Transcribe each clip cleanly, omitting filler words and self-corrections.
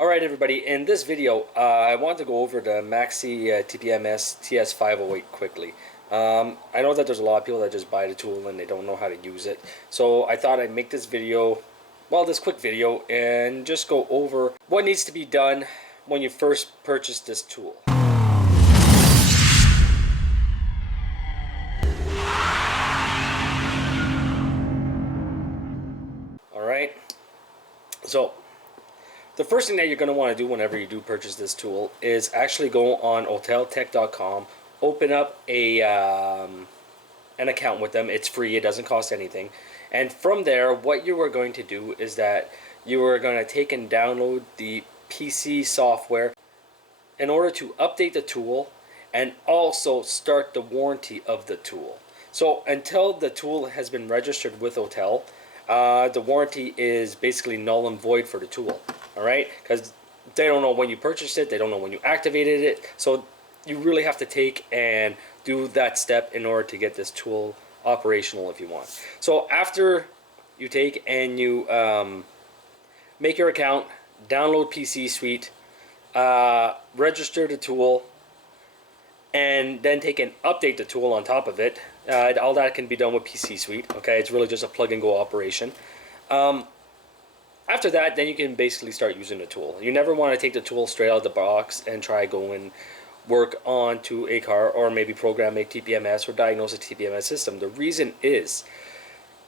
Alright everybody, in this video I want to go over the Maxi TPMS TS508 quickly. I know that there's a lot of people that just buy the tool and they don't know how to use it. So I thought I'd make this video, well, this quick video, and just go over what needs to be done when you first purchase this tool. Alright, so the first thing that you're going to want to do whenever you do purchase this tool is actually go on auteltech.com, open up an account with them. It's free, it doesn't cost anything. And from there, what you are going to do is that you are going to take and download the PC software in order to update the tool and also start the warranty of the tool. So until the tool has been registered with Autel, the warranty is basically null and void for the tool. Alright, because they don't know when you purchased it, they don't know when you activated it, so you really have to take and do that step in order to get this tool operational if you want. So after you take and you make your account, download PC Suite, register the tool, and then take and update the tool on top of it. All that can be done with PC Suite. Okay, it's really just a plug and go operation. After that, then you can basically start using the tool. You never want to take the tool straight out of the box and try go and work onto a car or maybe program a TPMS or diagnose a TPMS system. The reason is,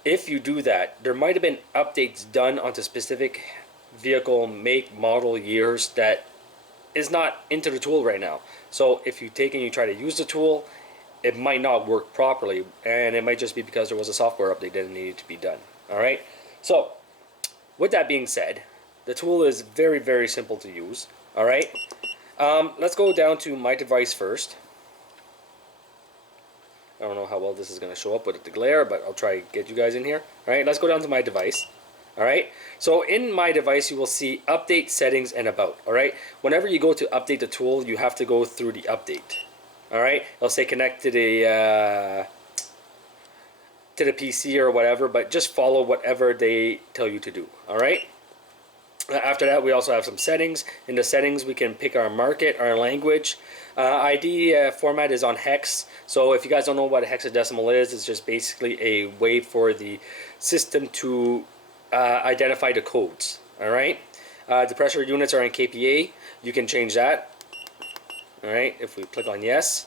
if you do that, there might have been updates done onto specific vehicle make, model, years that is not into the tool right now. So if you take and you try to use the tool, it might not work properly, and it might just be because there was a software update that needed to be done. Alright, so with that being said, the tool is very, very simple to use. Alright, let's go down to my device first. I don't know how well this is going to show up with the glare, but I'll try to get you guys in here. Alright, let's go down to my device. Alright, so in my device you will see update, settings, and about. Alright, whenever you go to update the tool, you have to go through the update. Alright, it'll say connect to the PC or whatever, but just follow whatever they tell you to do. Alright, after that we also have some settings. In the settings we can pick our market, our language. ID format is on hex, so if you guys don't know what a hexadecimal is, it's just basically a way for the system to identify the codes. Alright, the pressure units are in kPa. You can change that. Alright, if we click on yes,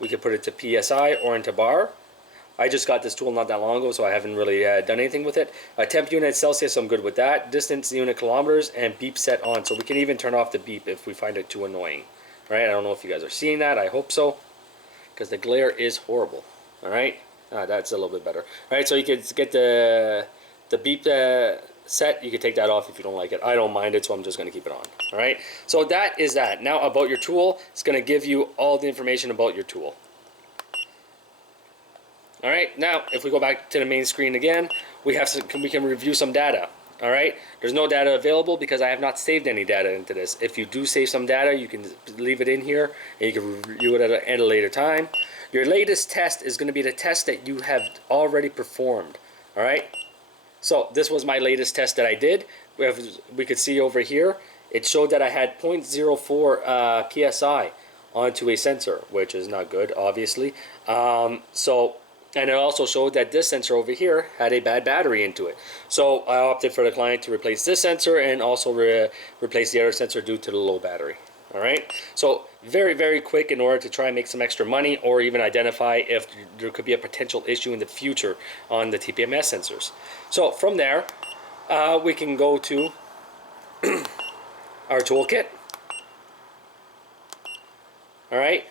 we can put it to PSI or into bar. I just got this tool not that long ago, so I haven't really done anything with it. Temp unit Celsius, I'm good with that. Distance unit kilometers, and beep set on. So we can even turn off the beep if we find it too annoying. Alright, I don't know if you guys are seeing that. I hope so, because the glare is horrible. Alright, that's a little bit better. Alright, so you can get the beep set. You can take that off if you don't like it. I don't mind it, so I'm just going to keep it on. Alright, so that is that. Now about your tool, it's going to give you all the information about your tool. Alright, now if we go back to the main screen again, we can review some data. Alright, there's no data available because I have not saved any data into this. If you do save some data, you can leave it in here and you can review it at a later time. Your latest test is going to be the test that you have already performed. Alright, so this was my latest test that I did. We could see over here, it showed that I had 0.04 psi onto a sensor, which is not good, obviously. And it also showed that this sensor over here had a bad battery into it. So I opted for the client to replace this sensor and also replace the other sensor due to the low battery. Alright, so very, very quick in order to try and make some extra money or even identify if there could be a potential issue in the future on the TPMS sensors. So from there, we can go to our toolkit. Alright,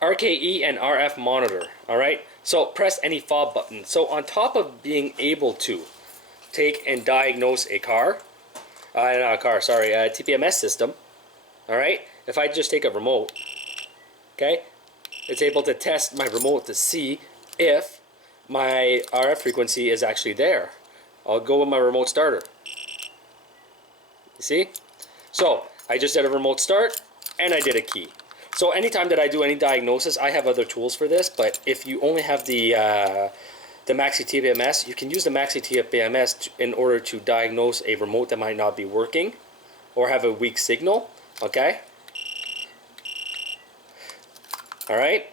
RKE and RF monitor. Alright, so press any fob button. So on top of being able to take and diagnose a TPMS system, alright, if I just take a remote, okay, it's able to test my remote to see if my RF frequency is actually there. I'll go with my remote starter. You see? So I just did a remote start and I did a key. So anytime that I do any diagnosis, I have other tools for this, but if you only have the Maxi TPMS, you can use the Maxi TPMS in order to diagnose a remote that might not be working, or have a weak signal, okay? All right?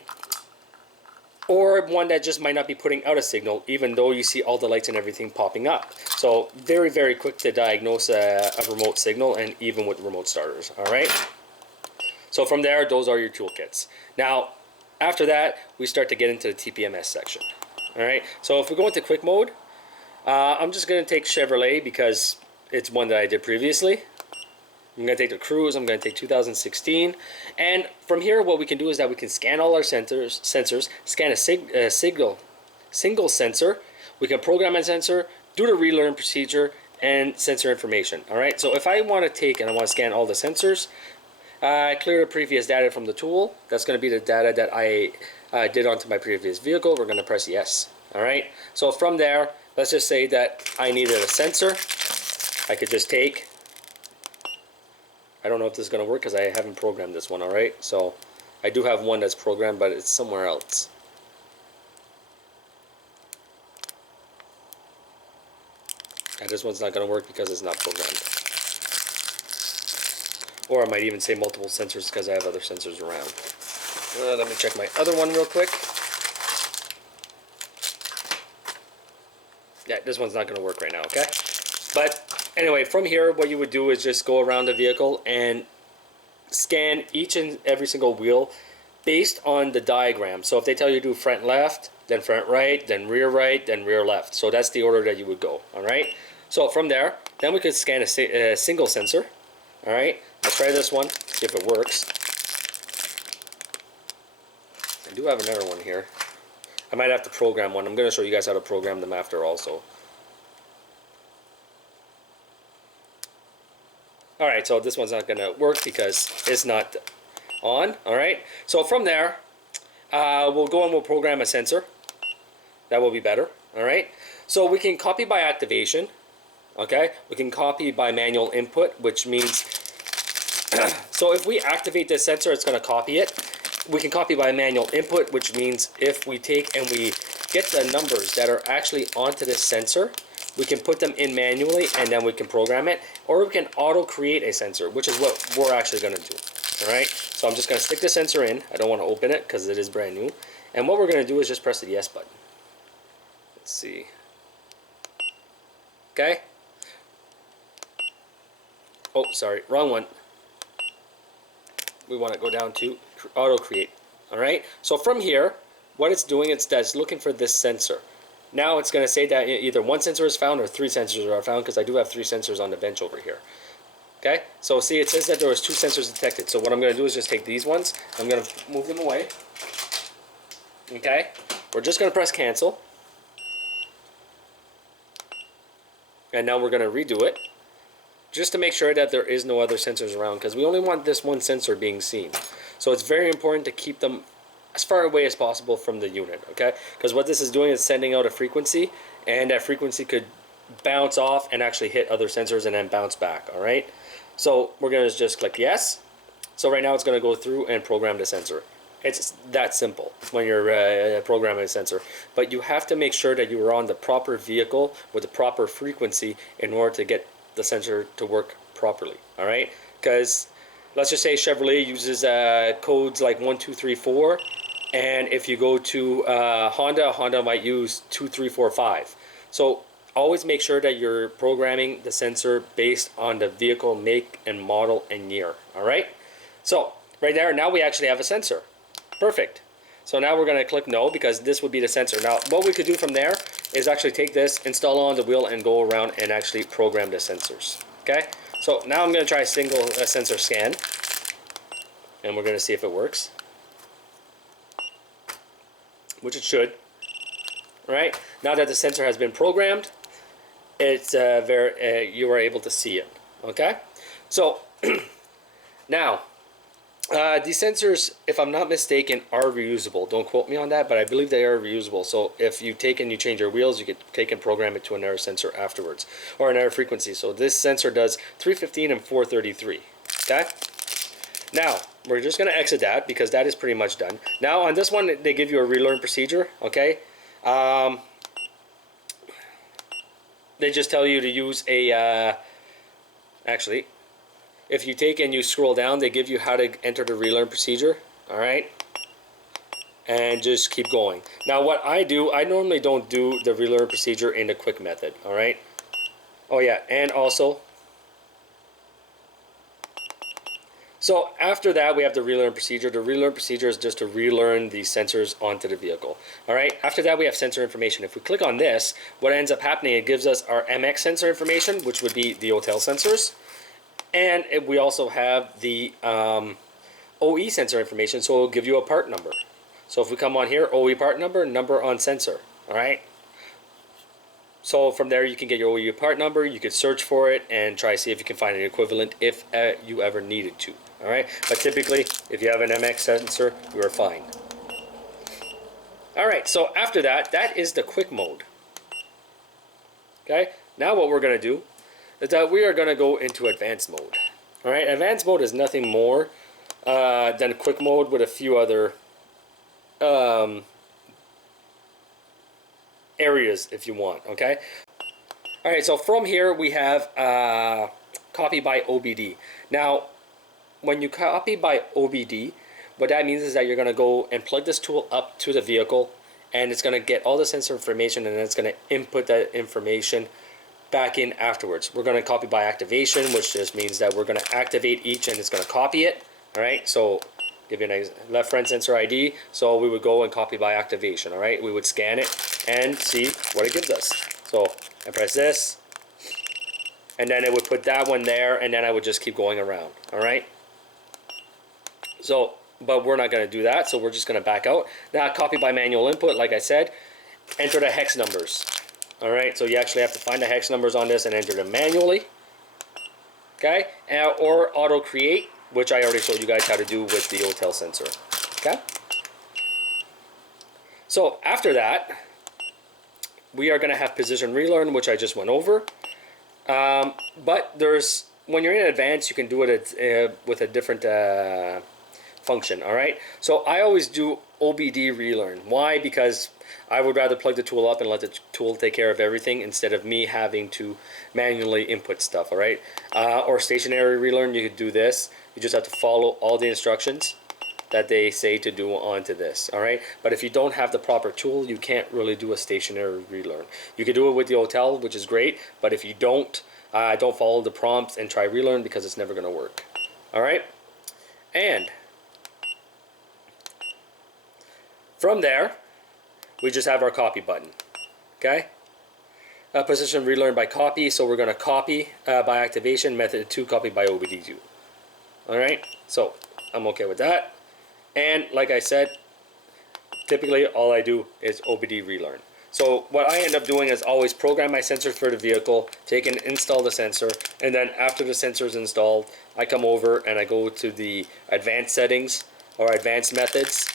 Or one that just might not be putting out a signal, even though you see all the lights and everything popping up. So very, very quick to diagnose a remote signal, and even with remote starters, all right? So from there, those are your toolkits. Now, after that, we start to get into the TPMS section, all right? So if we go into quick mode, I'm just gonna take Chevrolet because it's one that I did previously. I'm going to take the Cruise, I'm going to take 2016, and from here what we can do is that we can scan all our sensors, scan a single sensor, we can program a sensor, do the relearn procedure, and sensor information. Alright, so if I want to take and I want to scan all the sensors, clear the previous data from the tool. That's going to be the data that I did onto my previous vehicle. We're going to press yes. Alright, so from there, let's just say that I needed a sensor. I could just take, I don't know if this is going to work because I haven't programmed this one, alright? So I do have one that's programmed, but it's somewhere else. And this one's not going to work because it's not programmed. Or I might even say multiple sensors because I have other sensors around. Let me check my other one real quick. Yeah, this one's not going to work right now, okay? But anyway, from here, what you would do is just go around the vehicle and scan each and every single wheel based on the diagram. So if they tell you to do front left, then front right, then rear left. So that's the order that you would go, all right? So from there, then we could scan a single sensor, all right? Let's try this one, see if it works. I do have another one here. I might have to program one. I'm going to show you guys how to program them after also. Alright, so this one's not going to work because it's not on. Alright, so from there, we'll go and we'll program a sensor. That will be better. Alright, so we can copy by activation. Okay, we can copy by manual input, which means, so if we activate this sensor, it's going to copy it. We can copy by manual input, which means if we take and we get the numbers that are actually onto this sensor, we can put them in manually and then we can program it, or we can auto create a sensor, which is what we're actually going to do. Alright, so I'm just going to stick the sensor in. I don't want to open it because it is brand new. And what we're going to do is just press the yes button. Let's see. Okay. Oh, sorry, wrong one. We want to go down to auto create. Alright, so from here, what it's doing is that it's looking for this sensor. Now it's going to say that either one sensor is found or 3 sensors are found, because I do have 3 sensors on the bench over here. Okay, so see, it says that there was 2 sensors detected. So what I'm going to do is just take these ones. I'm going to move them away. Okay, we're just going to press cancel. And now we're going to redo it, just to make sure that there is no other sensors around, because we only want this one sensor being seen. So it's very important to keep them as far away as possible from the unit, okay? Because what this is doing is sending out a frequency, and that frequency could bounce off and actually hit other sensors and then bounce back, all right? So we're going to just click yes. So right now it's going to go through and program the sensor. It's that simple when you're programming a sensor. But you have to make sure that you are on the proper vehicle with the proper frequency in order to get the sensor to work properly, all right? Because let's just say Chevrolet uses codes like 1, 2, 3, 4, and if you go to Honda might use 2, 3, 4, 5. So always make sure that you're programming the sensor based on the vehicle make and model and year, all right? So right there, now we actually have a sensor. Perfect. So now we're going to click no, because this would be the sensor. Now what we could do from there is actually take this, install it on the wheel, and go around and actually program the sensors. Okay, so now I'm going to try a single sensor scan, and we're going to see if it works, which it should. Right, now that the sensor has been programmed, it's you are able to see it. Okay, so now these sensors, if I'm not mistaken, are reusable. Don't quote me on that, but I believe they are reusable. So if you take and you change your wheels, you could take and program it to another sensor afterwards, or another frequency. So this sensor does 315 and 433. Okay, now we're just going to exit that because that is pretty much done. Now on this one, they give you a relearn procedure. Okay, they just tell you to use a actually if you take and you scroll down, they give you how to enter the relearn procedure. All right, and just keep going. Now what I do, I normally don't do the relearn procedure in the quick method. All right. Oh yeah, and also, so after that we have the relearn procedure. The relearn procedure is just to relearn the sensors onto the vehicle. All right. After that we have sensor information. If we click on this, what ends up happening, it gives us our MX sensor information, which would be the Autel sensors, and we also have the OE sensor information, so it'll give you a part number. So if we come on here, OE part number, number on sensor. All right. So from there you can get your OE part number, you can search for it and try to see if you can find an equivalent if you ever needed to. All right. But typically, if you have an MX sensor, you are fine. All right. So after that, that is the quick mode. Okay. Now what we're going to do is that we are going to go into advanced mode. All right. Advanced mode is nothing more than quick mode with a few other areas if you want. Okay. All right. So from here we have copy by OBD. Now, when you copy by OBD, what that means is that you're going to go and plug this tool up to the vehicle, and it's going to get all the sensor information, and then it's going to input that information back in afterwards. We're going to copy by activation, which just means that we're going to activate each and it's going to copy it. All right. So give you an left front sensor ID. So we would go and copy by activation. All right. We would scan it and see what it gives us. So I press this, and then it would put that one there, and then I would just keep going around. All right. So, but we're not going to do that. So we're just going to back out. Now copy by manual input, like I said, enter the hex numbers. All right. So you actually have to find the hex numbers on this and enter them manually. Okay. Or auto create, which I already showed you guys how to do with the Autel sensor. Okay. So after that, we are going to have position relearn, which I just went over. But there's, when you're in advance, you can do it with a different function. All right. So I always do OBD relearn. Why? Because I would rather plug the tool up and let the tool take care of everything instead of me having to manually input stuff. All right. Or stationary relearn, you could do this. You just have to follow all the instructions that they say to do onto this. All right. But if you don't have the proper tool, you can't really do a stationary relearn. You can do it with the Autel, which is great. But if you don't follow the prompts and try relearn, because it's never going to work. All right. And from there, we just have our copy button. Okay. Position relearn by copy. So we're going to copy by activation. Method 2, copy by OBD2. All right. So I'm okay with that. And like I said, typically all I do is OBD relearn. So what I end up doing is always program my sensor for the vehicle, take and install the sensor, and then after the sensor is installed, I come over and I go to the advanced settings or advanced methods,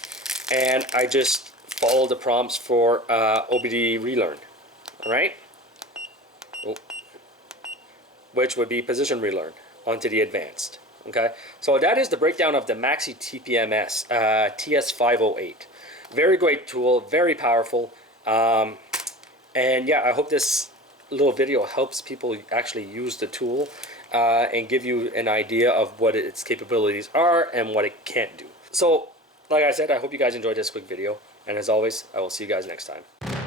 and I just follow the prompts for OBD relearn. All right, which would be position relearn onto the advanced. Okay, so that is the breakdown of the Maxi TPMS TS508. Very great tool, very powerful. And yeah, I hope this little video helps people actually use the tool and give you an idea of what its capabilities are and what it can't do. So, like I said, I hope you guys enjoyed this quick video. And as always, I will see you guys next time.